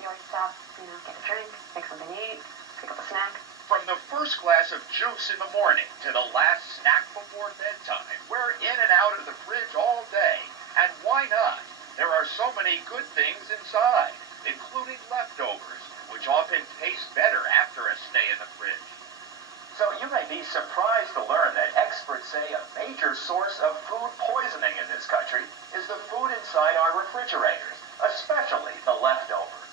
you always stop, get a drink, make something to eat, pick up a snack. From the first glass of juice in the morning to the last snack before bedtime, we're in and out of the fridge all day. And why not? There are so many good things inside, including leftovers, which often taste better after a stay in the fridge. So you may be surprised to learn that experts say a major source of food poisoning in this country is the food inside our refrigerators, especially the leftovers.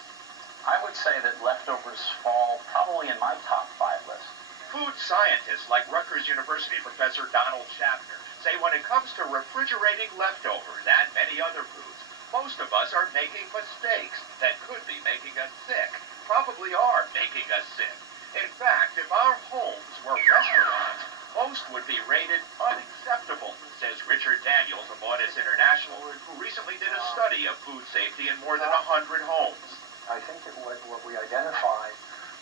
I would say that leftovers fall probably in my top 5 list. Food scientists like Rutgers University professor Donald Schaffner say when it comes to refrigerating leftovers and many other foods, most of us are making mistakes that could be making us sick, probably are making us sick. In fact, if our homes were restaurants, most would be rated unacceptable, says Richard Daniels of Audits International, who recently did a study of food safety in more than 100 homes. I think that what we identified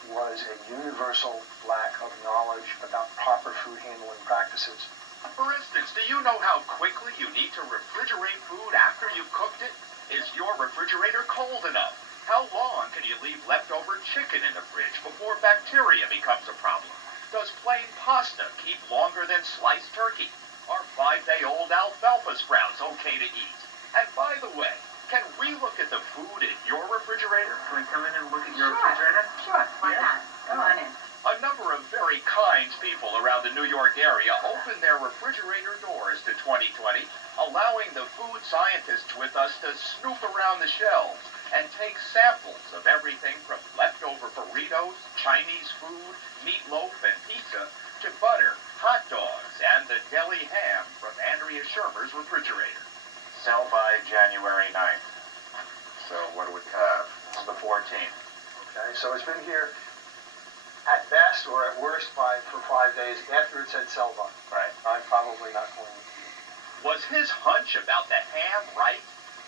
was a universal lack of knowledge about proper food handling practices. For instance, do you know how quickly you need to refrigerate food after you've cooked it? Is your refrigerator cold enough? How long can you leave leftover chicken in the fridge before bacteria becomes a problem? Does plain pasta keep longer than sliced turkey? Are 5-day-old alfalfa sprouts okay to eat? And by the way, can we look at the food in your refrigerator? Can we come in and look at your refrigerator? Sure, why not? Come on in. A number of very kind people around the New York area opened their refrigerator doors to 2020, allowing the food scientists with us to snoop around the shelves and take samples of everything from leftover burritos, Chinese food, meatloaf, and pizza, to butter, hot dogs, and the deli ham from Andrea Shermer's refrigerator. Sell by January 9th. So what do we have? It's the 14th. Okay, so it's been here at best or at worst for 5 days after it said sell by. Right. I'm probably not going to eat it. Was his hunch about the ham right?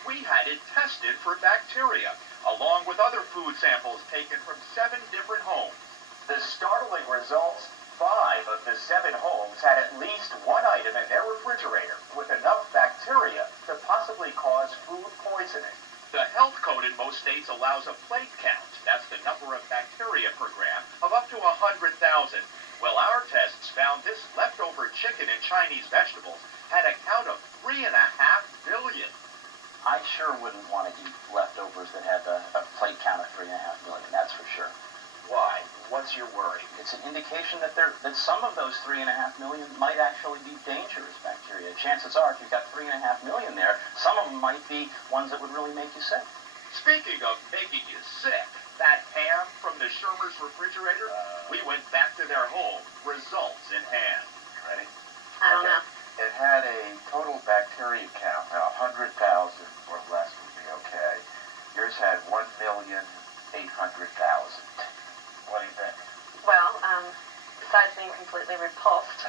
We had it tested for bacteria, along with other food samples taken from 7 different homes. The startling results, 5 of the 7 homes had at least one item in their refrigerator with enough bacteria to possibly cause food poisoning. The health code in most states allows a plate count, that's the number of bacteria per gram, of up to 100,000. Well, our tests found this leftover chicken and Chinese vegetables had a count of 3.5 billion. I sure wouldn't want to eat leftovers that had a plate count of 3.5 million, that's for sure. Why? What's your worry? It's an indication that some of those 3.5 million might actually be dangerous bacteria. Chances are, if you've got 3.5 million there, some of them might be ones that would really make you sick. Speaking of making you sick, that ham from the Shermer's refrigerator, we went back to their home. Results in hand. Ready? I don't know. It had a total bacteria count. Now, 100,000 or less would be okay. Yours had 1,800,000. What do you think? Well, besides being completely repulsed,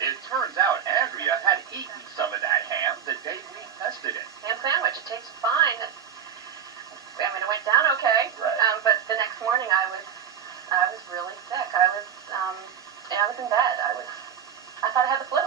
It turns out Andrea had eaten some of that ham the day we tested it. ham sandwich, it tastes fine. I mean, it went down okay. Right. But the next morning I was really sick. I was in bed. I thought I had the flu.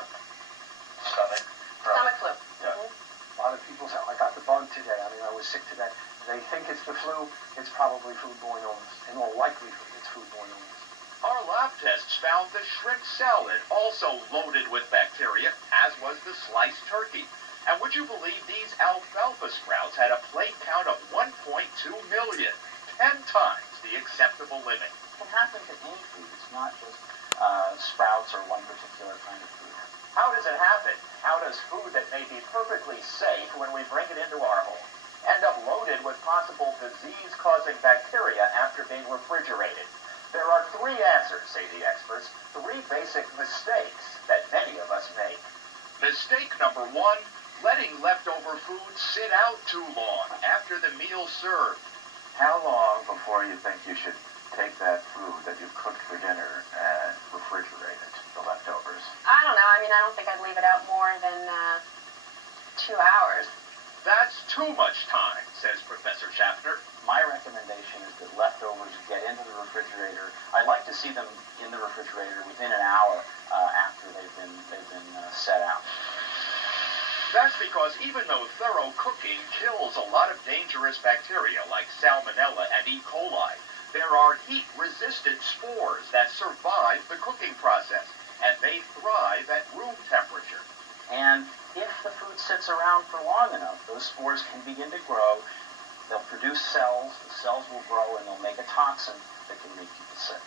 Stomach flu. Yeah. A lot of people say, I got the bug today. I mean, I was sick today. They think it's the flu. It's probably foodborne illness. In all likelihood, it's foodborne illness. Our lab tests found the shrimp salad also loaded with bacteria, as was the sliced turkey. And would you believe these alfalfa sprouts had a plate count of 1.2 million, 10 times the acceptable limit. It can happen to any food. It's not just sprouts or one particular kind of food. How does it happen? How does food that may be perfectly safe when we bring it into our home end up loaded with possible disease-causing bacteria after being refrigerated? There are 3 answers, say the experts, 3 basic mistakes that many of us make. Mistake number 1, letting leftover food sit out too long after the meal's served. How long before you think you should take that food that you cooked for dinner and refrigerate it, the leftovers? I don't know. I mean, I don't think I'd leave it out more than 2 hours. That's too much time, says Professor Schaffner. My recommendation is that leftovers get into the refrigerator. I like to see them in the refrigerator within an hour after they've been set out. That's because even though thorough cooking kills a lot of dangerous bacteria like Salmonella and E. coli, there are heat-resistant spores that survive the cooking process, and they thrive at room temperature. And if the food sits around for long enough, those spores can begin to grow. They'll produce cells, the cells will grow, and they'll make a toxin that can make people sick.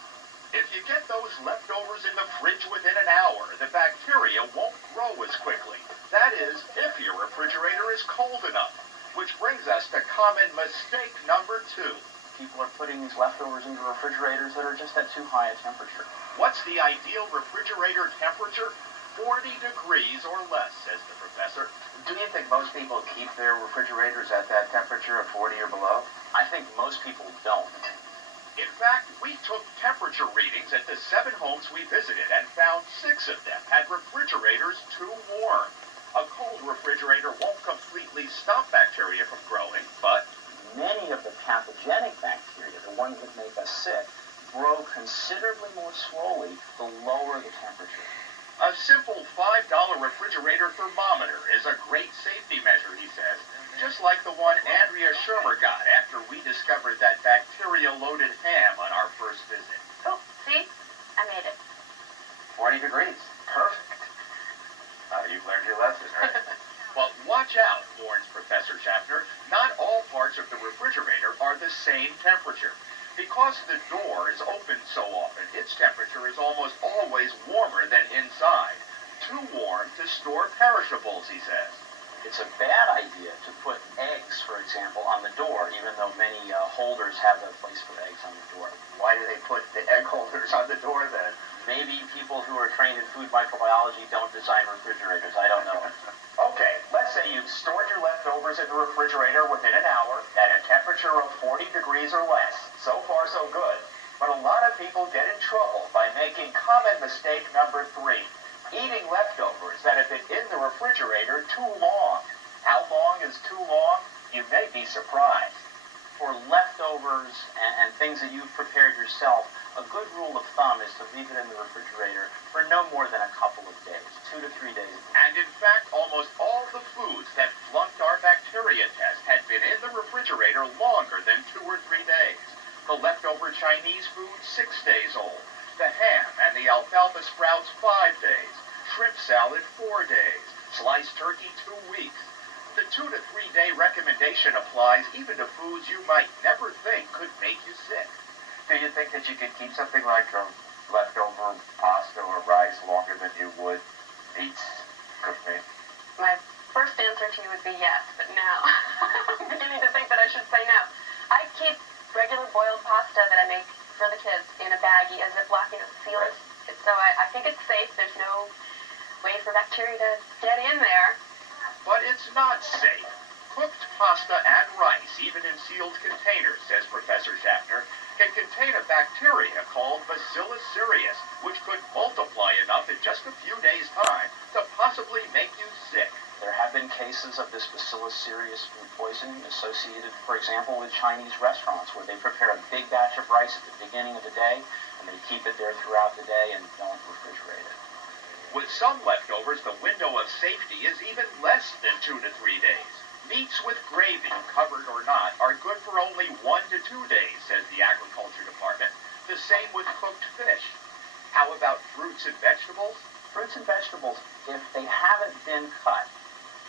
If you get those leftovers in the fridge within an hour, the bacteria won't grow as quickly. That is, if your refrigerator is cold enough. Which brings us to common mistake number 2. People are putting these leftovers into refrigerators that are just at too high a temperature. What's the ideal refrigerator temperature? 40 degrees or less, says the professor. Do you think most people keep their refrigerators at that temperature of 40 or below? I think most people don't. In fact, we took temperature readings at the 7 homes we visited and found 6 of them had refrigerators too warm. A cold refrigerator won't completely stop bacteria from growing, but many of the pathogenic bacteria, the ones that make us sick, grow considerably more slowly the lower the temperature. a simple $5 refrigerator thermometer is a great safety measure, he says, just like the one Andrea Shermer got after we discovered that bacteria-loaded ham on our first visit. Oh, see? I made it. 40 degrees. Perfect. You've learned your lesson, right? But watch out, warns Professor Schaffner. Not all parts of the refrigerator are the same temperature. Because the door is open so often, its temperature is almost always warmer than inside. Too warm to store perishables, he says. It's a bad idea to put eggs, for example, on the door, even though many holders have a place for eggs on the door. Why do they put the egg holders on the door then? Maybe people who are trained in food microbiology don't design refrigerators. I don't know. Okay, let's say you've stored your leftovers in the refrigerator within an hour at a temperature of 40 degrees or less. So far, so good. But a lot of people get in trouble by making common mistake number 3. Eating leftovers that have been in the refrigerator too long. How long is too long? You may be surprised. For leftovers and things that you've prepared yourself, a good rule of thumb is to leave it in the refrigerator for no more than a couple of days, 2 to 3 days. And in fact, almost all the foods that flunked our bacteria test had been in the refrigerator longer than 2 or 3 days. The leftover Chinese food, 6 days old. The ham and the alfalfa sprouts, 5 days. Shrimp salad, 4 days. Sliced turkey, 2 weeks. The 2 to 3 day recommendation applies even to foods you might never think could make you sick. Do you think that you could keep something like leftover pasta or rice longer than you would meats, cooked meat? My first answer to you would be yes, but now I'm beginning to think that I should say no. I keep regular boiled pasta that I make for the kids in a baggie, a Ziploc, sealed. Right. So I think it's safe. There's no way for bacteria to get in there. But it's not safe. Cooked pasta and rice, even in sealed containers, says Professor Schaffner, can contain a bacteria called Bacillus cereus, which could multiply enough in just a few days' time to possibly make you sick. There have been cases of this Bacillus cereus food poisoning associated, for example, with Chinese restaurants where they prepare a big batch of rice at the beginning of the day and they keep it there throughout the day and don't refrigerate it. With some leftovers, the window of safety is even less than 2 to 3 days. Meats with gravy, covered or not, are good for only 1 to 2 days, says the Agriculture Department. The same with cooked fish. How about fruits and vegetables? Fruits and vegetables, if they haven't been cut,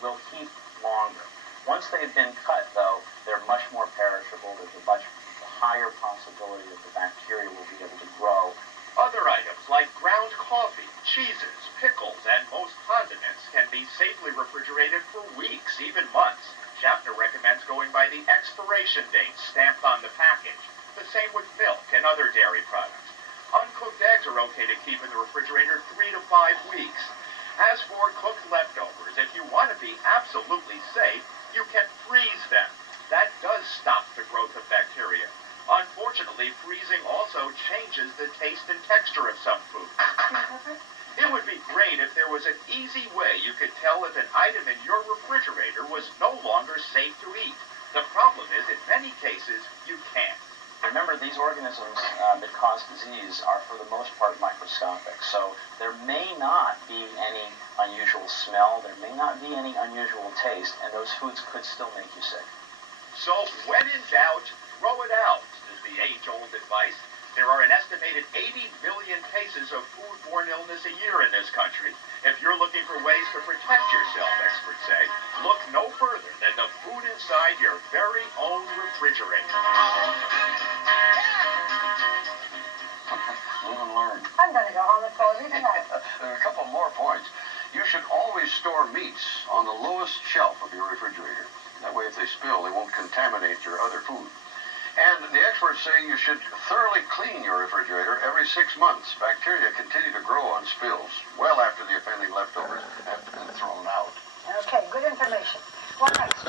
will keep longer. Once they've been cut, though, they're much more perishable. There's a much higher possibility that the bacteria will be able to grow. Other items like ground coffee, cheeses, pickles, and most condiments can be safely refrigerated for weeks, even months. Schaffner recommends going by the expiration date stamped on the package. The same with milk and other dairy products. Uncooked eggs are okay to keep in the refrigerator 3 to 5 weeks. As for cooked leftovers, if you want to be absolutely safe, you can freeze them. That does stop the growth of bacteria. Unfortunately, freezing also changes the taste and texture of some foods. It would be great if there was an easy way you could tell if an item in your refrigerator was no longer safe to eat. The problem is, in many cases, you can't. remember, these organisms that cause disease are, for the most part, microscopic. So there may not be any unusual smell, there may not be any unusual taste, and those foods could still make you sick. So when in doubt, throw it out, is the age-old advice. There are an estimated 80 million cases of foodborne illness a year in this country. If you're looking for ways to protect yourself, experts say, look no further than the food inside your very own refrigerator. Live and learn. I'm going to go home and close it tonight. There are a couple more points. You should always store meats on the lowest shelf of your refrigerator. That way, if they spill, they won't contaminate your other food. And the experts say you should thoroughly clean your refrigerator every 6 months. Bacteria continue to grow on spills well after the offending leftovers have been